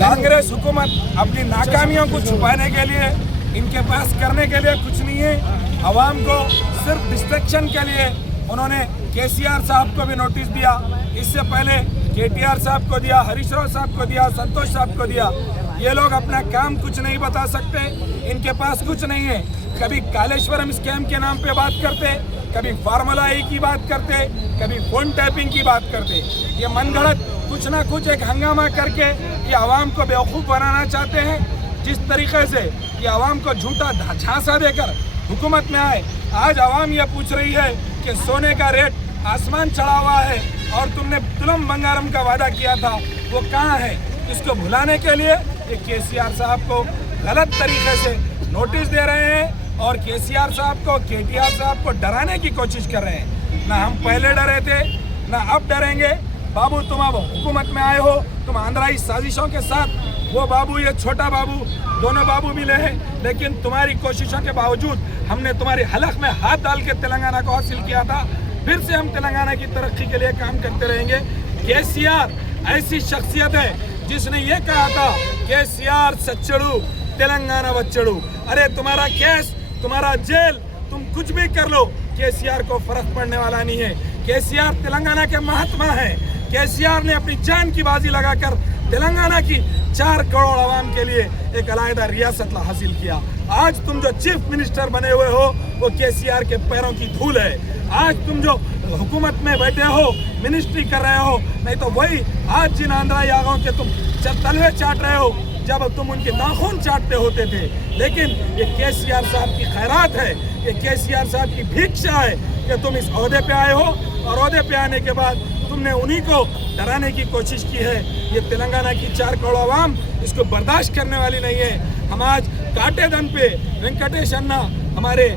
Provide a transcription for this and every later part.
कांग्रेस हुकूमत अपनी नाकामियों को छुपाने के लिए, इनके पास करने के लिए कुछ नहीं है। आवाम को सिर्फ डिस्ट्रैक्शन के लिए उन्होंने केसीआर साहब को भी नोटिस दिया, इससे पहले केटीआर साहब को दिया, हरीश राव साहब को दिया, संतोष साहब को दिया। ये लोग अपना काम कुछ नहीं बता सकते, इनके पास कुछ नहीं है। कभी कालेश्वरम स्कैम के नाम पे बात करते, कभी फार्मूला ई की बात करते, कभी फोन टैपिंग की बात करते। ये मनगढ़ंत कुछ ना कुछ एक हंगामा करके ये आवाम को बेवकूफ़ बनाना चाहते हैं। जिस तरीके से ये आवाम को झूठा झांसा देकर हुकूमत में आए, आज आवाम ये पूछ रही है कि सोने का रेट आसमान चढ़ा हुआ है और तुमने तुलम बंगारम का वादा किया था, वो कहाँ है? इसको भुलाने के लिए ये केसीआर साहब को गलत तरीके से नोटिस दे रहे हैं और केसीआर साहब को, केटीआर साहब को डराने की कोशिश कर रहे हैं। ना हम पहले डरे थे, ना अब डरेंगे। बाबू, तुम अब हुकूमत में आए हो, तुम आंध्राई साजिशों के साथ, वो बाबू, ये छोटा बाबू, दोनों बाबू मिले हैं, लेकिन तुम्हारी कोशिशों के बावजूद हमने तुम्हारी हलक में हाथ डाल के तेलंगाना को हासिल किया था। फिर से हम तेलंगाना की तरक्की के लिए काम करते रहेंगे। केसीआर ऐसी शख्सियत है जिसने ये कहा था, केसीआर सच्चड़ू तेलंगाना बच्चड़ू। अरे तुम्हारा केस, तुम्हारा जेल, तुम कुछ भी कर लो, केसीआर को फर्क पड़ने वाला नहीं है। केसीआर तेलंगाना के महात्मा है। केसीआर ने अपनी जान की बाजी लगाकर तेलंगाना की 4 करोड़ आवाम के लिए एक अलग रियासत हासिल किया। आज तुम जो चीफ मिनिस्टर बने हुए हो, वो केसीआर के पैरों की धूल है। आज तुम जो हुकूमत में बैठे हो, मिनिस्ट्री कर रहे हो, नहीं तो वही आज जिन आंध्रा यागों के तुम तलवे चाट रहे हो, जब तुम उनके नाखून चाटते होते थे। लेकिन ये केसीआर साहब की खैरात है, ये केसीआर साहब की भिक्षा है कि तुम इस ओहदे पे आए हो और ओहदे पे आने के बाद तुमने उन्हीं को डराने की कोशिश की है। ये तेलंगाना की 4 करोड़ आवाम इसको बर्दाश्त करने वाली नहीं है। हम आज काटे दन पे वेंकटेश अन्ना, हमारे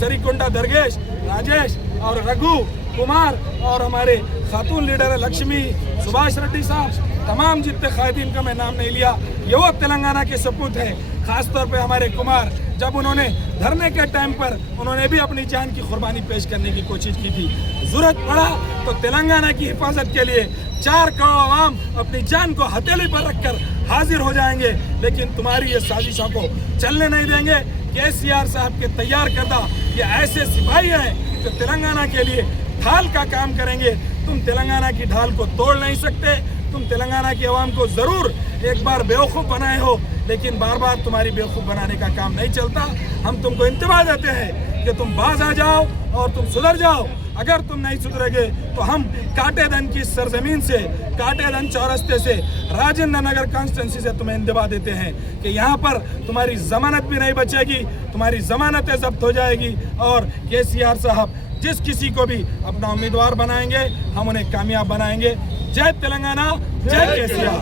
सरीकुंडा दरगेश, राजेश और रघु कुमार और हमारे खातून लीडर लक्ष्मी, सुभाष रेड्डी साहब, तमाम जितने कायदीन का मैं नाम नहीं लिया, ये वो तेलंगाना के सपूत है। खासतौर पे हमारे कुमार, जब उन्होंने धरने के टाइम पर उन्होंने भी अपनी जान की कुर्बानी पेश करने की कोशिश की थी। जरूरत पड़ा तो तेलंगाना की हिफाजत के लिए 4 करोड़ आवाम अपनी जान को हथेली पर रखकर हाजिर हो जाएंगे, लेकिन तुम्हारी ये साजिशों को चलने नहीं देंगे। केसीआर साहब के तैयार करदा ये ऐसे सिपाही हैं जो तेलंगाना के लिए ढाल का काम करेंगे। तुम तेलंगाना की ढाल को तोड़ नहीं सकते। तुम तेलंगाना की आवाम को जरूर एक बार बेवकूफ़ बनाए हो, लेकिन बार बार तुम्हारी बेवकूफ़ बनाने का काम नहीं चलता। हम तुमको इंतबाह देते हैं कि तुम बाज आ जाओ और तुम सुधर जाओ। अगर तुम नहीं सुधरेगे तो हम काटेदन की सरजमीन से, काटेदन चौरस्ते से, राजेंद्र नगर कॉन्स्टिट्यूंसी से तुम्हें इंतबाह देते हैं कि यहाँ पर तुम्हारी जमानत भी नहीं बचेगी, तुम्हारी जमानतें जब्त हो जाएगी और केसीआर साहब जिस किसी को भी अपना उम्मीदवार बनाएंगे, हम उन्हें कामयाब बनाएंगे। जय तेलंगाना, जय केसीआर।